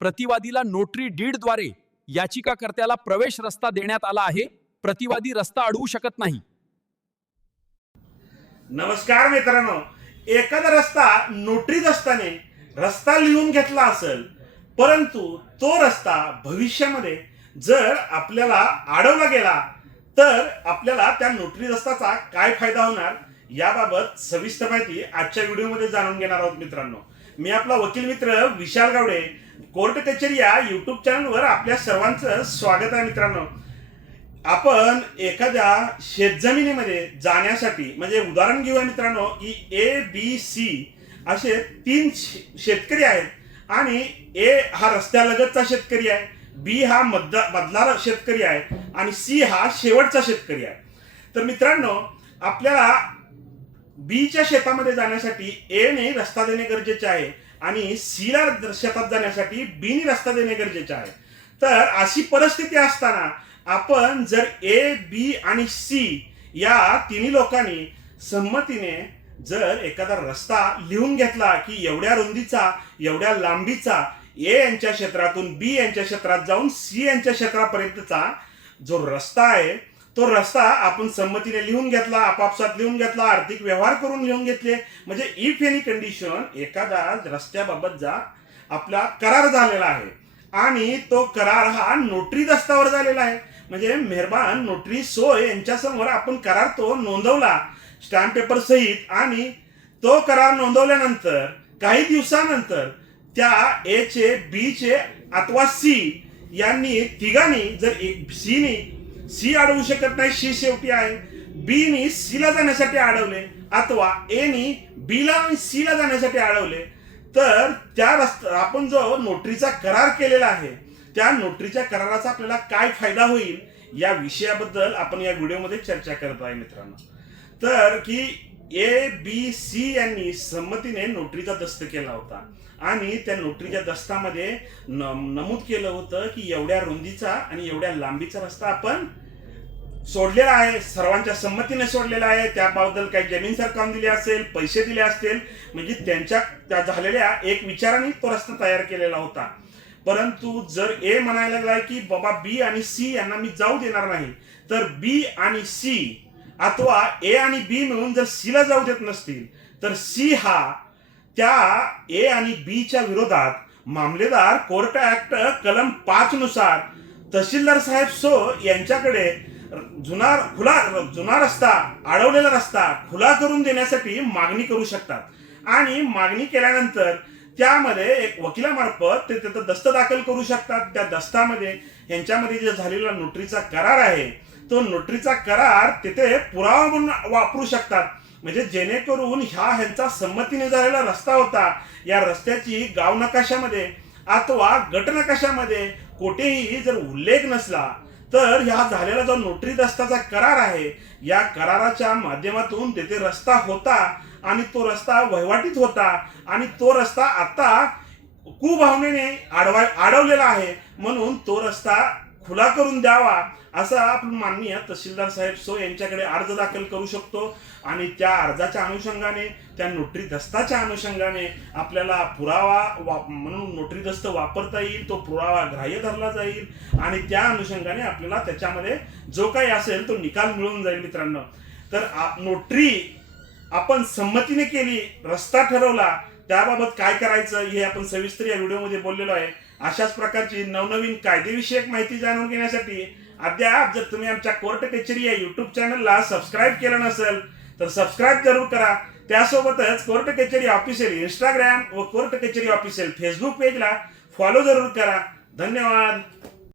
प्रतिवादीला notary डीडद्वारे याचिकाकर्त्याला प्रवेश रस्ता देण्यात आला आहे. प्रतिवादी रस्ता अडवू शकत नाही. नमस्कार मित्रांनो, एखादा रस्ता नोटरी दस्ताने रस्ता लिहून घेतला असेल, परंतु तो रस्ता भविष्यामध्ये जर आपल्याला अडवला गेला तर आपल्याला त्या नोटरी दस्ताचा काय फायदा होणार याबाबत सविस्तर माहिती आजच्या व्हिडिओमध्ये जाणून घेणार आहोत. मित्रांनो, मी आपला वकील मित्र विशाल गावडे, कोर्ट कचेरी या युट्यूब चॅनलवर आपल्या सर्वांचं स्वागत आहे. मित्रांनो, आपण एखाद्या शेतजमिनीमध्ये जाण्यासाठी, म्हणजे उदाहरण घेऊया मित्रांनो, की ए बी सी असे 3 शेतकरी आहेत आणि ए हा रस्त्यालगतचा शेतकरी आहे, बी हा मधला शेतकरी आहे आणि सी हा शेवटचा शेतकरी आहे. तर मित्रांनो, आपल्याला बीच्या शेतामध्ये जाण्यासाठी ए ने रस्ता देणे गरजेचे आहे आणि सी ला शेतात जाण्यासाठी बी ने रस्ता देणे गरजेचे आहे. तर अशी परिस्थिती असताना आपण जर ए बी आणि सी या तिन्ही लोकांनी संमतीने जर एखादा रस्ता लिहून घेतला की एवढ्या रुंदीचा, एवढ्या लांबीचा, ए यांच्या क्षेत्रातून बी यांच्या क्षेत्रात जाऊन सी यांच्या क्षेत्रापर्यंतचा जो रस्ता आहे, तो रस्ता आपण संमतीने लिहून घेतला, आपापसात लिहून घेतला, आर्थिक व्यवहार करून लिहून घेतले, म्हणजे इफ एनी कंडिशन एखादा रस्त्याबाबत जा आपला करार झालेला आहे आणि तो करार हा नोटरी दस्तावर झालेला आहे. म्हणजे मेहरबान नोटरी सोय यांच्यासमोर आपण करार तो नोंदवला स्टॅम्प पेपर सहित, आणि तो करार नोंदवल्यानंतर काही दिवसानंतर त्या ए चे, बी चे अथवा सी यांनी तिघांनी जर सी अडवू शकत नाही, सी शेवटी आहे, बी नी सी ला जाण्यासाठी अडवले अथवा ए नी बी ला आणि सी ला जाण्यासाठी अडवले, तर त्या आपण जो नोटरीचा करार केलेला आहे त्या नोटरीच्या कराराचा आपल्याला काय फायदा होईल या विषयाबद्दल आपण या व्हिडिओमध्ये चर्चा करत आहे. मित्रांनो, तर की ए बी सी यांनी संमतीने नोटरीचा दस्त केला होता आणि त्या नोटरीच्या दस्तामध्ये नमूद केलं होतं की एवढ्या रुंदीचा आणि एवढ्या लांबीचा रस्ता आपण सोडलेला आहे, सर्वांच्या संमतीने सोडलेला आहे. त्याबद्दल काही जमीन सरकारने दिली असेल, पैसे दिले असतील, म्हणजे त्या झालेल्या एक विचाराने तो रस्ता तयार केलेला होता. परंतु जर ए म्हणायला लागला की बाबा बी आणि सी यांना मी जाऊ देणार नाही, तर बी आणि सी अथवा ए आणि बी मिळून जर सी ला जाऊ देत नसतील, तर सी हा त्या ए आणि बी च्या विरोधात मामलेदार कोर्ट ऍक्ट कलम 5 नुसार तहसीलदार साहेब सो यांच्याकडे जुना रस्ता, अडवलेला रस्ता खुला करून देण्यासाठी मागणी करू शकतात आणि मागणी केल्यानंतर त्यामध्ये एक वकिलामार्फत ते तिथं दस्त दाखल करू शकतात. त्या दस्तामध्ये यांच्यामध्ये जे झालेला नोटरीचा करार आहे, तो नोटरीचा करार तिथे पुरावा म्हणून वापरू शकतात. म्हणजे जेणेकरून ह्यांचा संमतीने झालेला रस्ता होता, या रस्त्याची गाव नकाशामध्ये अथवा गट नकाशामध्ये कोठेही जर उल्लेख नसला, तर ह्या झालेला जो नोटरी दस्ताचा करार आहे, या कराराच्या माध्यमातून तेथे रस्ता होता आणि तो रस्ता वहिवाटीत होता आणि तो रस्ता आता कुभावनेने अडवलेला आहे, म्हणून तो रस्ता खुला करून द्यावा असा आपण माननीय तहसीलदार साहेब सो यांच्याकडे अर्ज दाखल करू शकतो आणि त्या अर्जाच्या अनुषंगाने, त्या नोटरी दस्ताच्या अनुषंगाने आपल्याला पुरावा म्हणून नोटरी दस्त वापरता येईल, तो पुरावा ग्राह्य धरला जाईल आणि त्या अनुषंगाने आपल्याला त्याच्यामध्ये जो काही असेल तो निकाल मिळून जाईल. मित्रांनो, तर नोटरी आपण संमतीने केली, रस्ता ठरवला, त्याबाबत काय करायचं हे आपण सविस्तर या व्हिडिओमध्ये बोललेलो आहे. अशाच प्रकारची नवनवीन कायदेविषयक माहिती जाणून घेण्यासाठी अद्याप जर तुम्ही आमच्या कोर्ट कचेरी या युट्यूब चॅनलला सबस्क्राईब केलं नसेल तर सबस्क्राईब जरूर करा. त्यासोबतच कोर्ट कचेरी ऑफिशियल इंस्टाग्राम व कोर्ट कचेरी ऑफिशियल फेसबुक पेजला फॉलो जरूर करा. धन्यवाद.